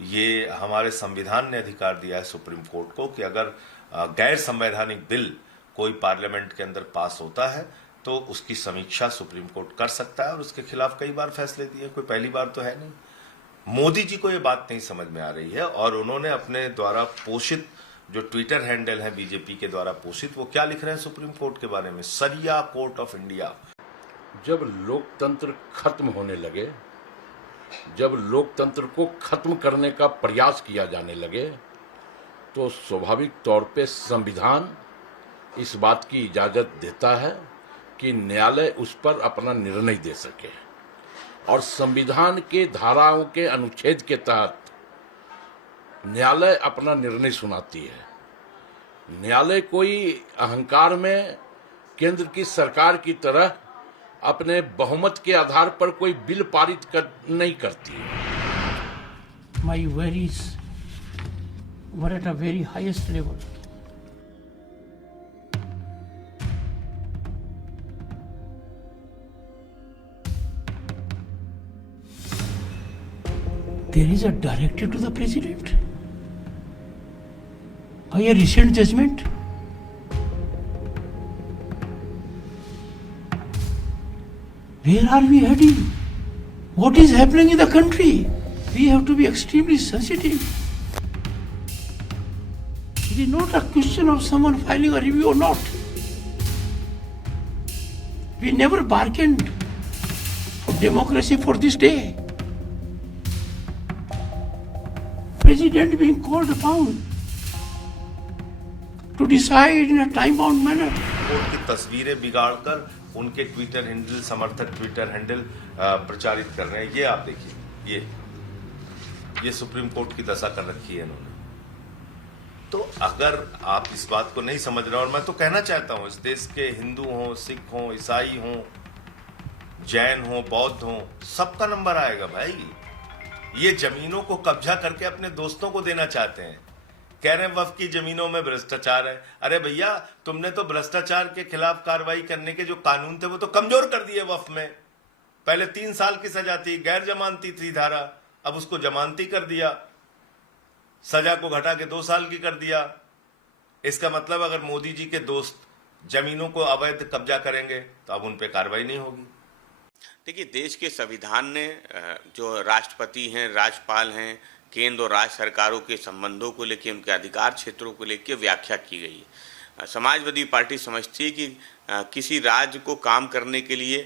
ये हमारे संविधान ने अधिकार दिया है सुप्रीम कोर्ट को कि अगर गैर संवैधानिक बिल कोई पार्लियामेंट के अंदर पास होता है तो उसकी समीक्षा सुप्रीम कोर्ट कर सकता है और उसके खिलाफ कई बार फैसले दिए, कोई पहली बार तो है नहीं। मोदी जी को ये बात नहीं समझ में आ रही है और उन्होंने अपने द्वारा पोषित जो ट्विटर हैंडल है बीजेपी के द्वारा पोषित, वो क्या लिख रहे हैं सुप्रीम कोर्ट के बारे में? सरिया कोर्ट ऑफ इंडिया। जब लोकतंत्र खत्म होने लगे, जब लोकतंत्र को खत्म करने का प्रयास किया जाने लगे, तो स्वाभाविक तौर पे संविधान इस बात की इजाजत देता है कि न्यायालय उस पर अपना निर्णय दे सके और संविधान के धाराओं के अनुच्छेद के तहत न्यायालय अपना निर्णय सुनाती है। न्यायालय कोई अहंकार में केंद्र की सरकार की तरह अपने बहुमत के आधार पर कोई बिल पारित नहीं करती है। My worries were at a very highest level. There is a directive to the president by a recent judgment. Where are we heading? What is happening in the country? We have to be extremely sensitive. It is not a question of someone filing a review or not. We never bargained for democracy for this day. President being called upon to decide in a time-bound manner. Court की तस्वीरें बिगाड़कर उनके Twitter handle, समर्थक Twitter handle प्रचारित कर रहे हैं। ये आप देखिए, ये सुप्रीम कोर्ट की दशा कर रखी है इन्होंने। तो अगर आप इस बात को नहीं समझ रहे, और मैं तो कहना चाहता हूं, इस देश के हिंदू हों, सिख हों, ईसाई हों, जैन हों, बौद्ध हों, सबका नंबर आएगा भाई। ये जमीनों को कब्जा करके अपने दोस्तों को देना चाहते हैं। कह रहे हैं वक्फ की जमीनों में भ्रष्टाचार है। अरे भैया, तुमने तो भ्रष्टाचार के खिलाफ कार्रवाई करने के जो कानून थे वो तो कमजोर कर दिए वक्फ में। पहले 3 साल की सजा थी, गैर जमानती थी धारा, अब उसको जमानती कर दिया, सजा को घटा के 2 साल की कर दिया। इसका मतलब अगर मोदी जी के दोस्त जमीनों को अवैध कब्जा करेंगे तो अब उन पे कार्रवाई नहीं होगी। देखिए, देश के संविधान ने जो राष्ट्रपति हैं, राज्यपाल हैं, केंद्र और राज्य सरकारों के संबंधों को लेकर, उनके अधिकार क्षेत्रों को लेकर व्याख्या की गई है। समाजवादी पार्टी समझती है कि किसी राज्य को काम करने के लिए,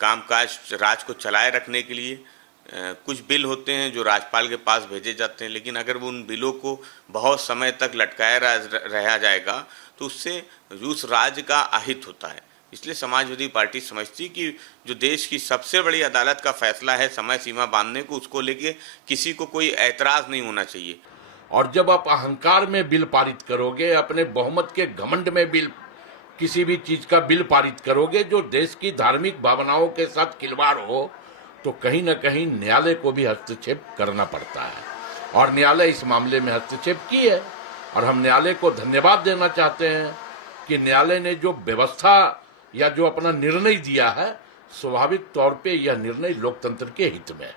कामकाज राज्य को चलाए रखने के लिए कुछ बिल होते हैं जो राज्यपाल के पास भेजे जाते हैं, लेकिन अगर वो उन बिलों को बहुत समय तक लटकाए रहा जाएगा तो उससे उस राज्य का अहित होता है। इसलिए समाजवादी पार्टी समझती कि जो देश की सबसे बड़ी अदालत का फैसला है समय सीमा बांधने को, उसको लेके किसी को कोई ऐतराज नहीं होना चाहिए। और जब आप अहंकार में बिल पारित करोगे, अपने बहुमत के घमंड में बिल, किसी भी चीज का बिल पारित करोगे जो देश की धार्मिक भावनाओं के साथ खिलवाड़ हो, तो कहीं न कहीं न्यायालय को भी हस्तक्षेप करना पड़ता है। और न्यायालय इस मामले में हस्तक्षेप की है और हम न्यायालय को धन्यवाद देना चाहते हैं कि न्यायालय ने जो व्यवस्था या जो अपना निर्णय दिया है, स्वाभाविक तौर पे यह निर्णय लोकतंत्र के हित में है।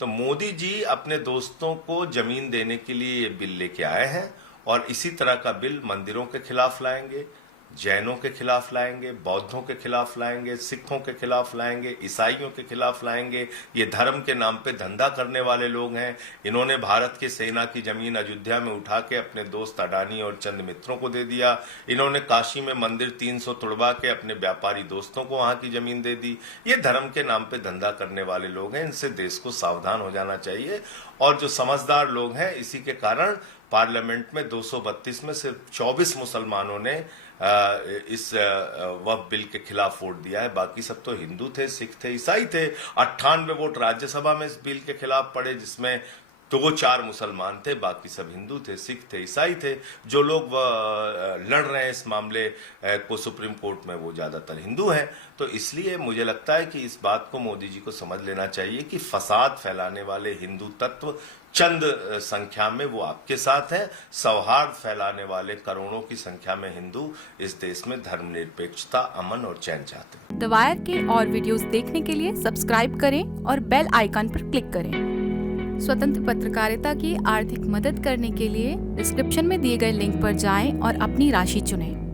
तो मोदी जी अपने दोस्तों को जमीन देने के लिए ये बिल लेके आए हैं और इसी तरह का बिल मंदिरों के खिलाफ लाएंगे, जैनों के खिलाफ लाएंगे, बौद्धों के खिलाफ लाएंगे, सिखों के खिलाफ लाएंगे, ईसाइयों के खिलाफ लाएंगे। ये धर्म के नाम पे धंधा करने वाले लोग हैं। इन्होंने भारत की सेना की जमीन अयोध्या में उठा के अपने दोस्त अडानी और चंद मित्रों को दे दिया। इन्होंने काशी में मंदिर 300 तुड़वा के अपने व्यापारी दोस्तों को वहां की जमीन दे दी। ये धर्म के नाम पे धंधा करने वाले लोग हैं, इनसे देश को सावधान हो जाना चाहिए। और जो समझदार लोग हैं, इसी के कारण पार्लियामेंट में 232 में सिर्फ 24 मुसलमानों ने इस वक्फ बिल के खिलाफ वोट दिया है। बाकी सब तो हिंदू थे, सिख थे, ईसाई थे। 98 वोट राज्यसभा में इस बिल के खिलाफ पड़े, जिसमें 2-4 मुसलमान थे, बाकी सब हिंदू थे, सिख थे, ईसाई थे। जो लोग लड़ रहे हैं इस मामले को सुप्रीम कोर्ट में, वो ज्यादातर हिंदू हैं। तो इसलिए मुझे लगता है कि इस बात को मोदी जी को समझ लेना चाहिए कि फसाद फैलाने वाले हिंदू तत्व चंद संख्या में वो आपके साथ हैं, सौहार्द फैलाने वाले करोड़ों की संख्या में हिंदू इस देश में धर्मनिरपेक्षता, अमन और चैन चाहते हैं। द वायर के और वीडियोस देखने के लिए सब्सक्राइब करें और बेल आइकन पर क्लिक करें। स्वतंत्र पत्रकारिता की आर्थिक मदद करने के लिए डिस्क्रिप्शन में दिए गए लिंक पर जाएं और अपनी राशि चुनें।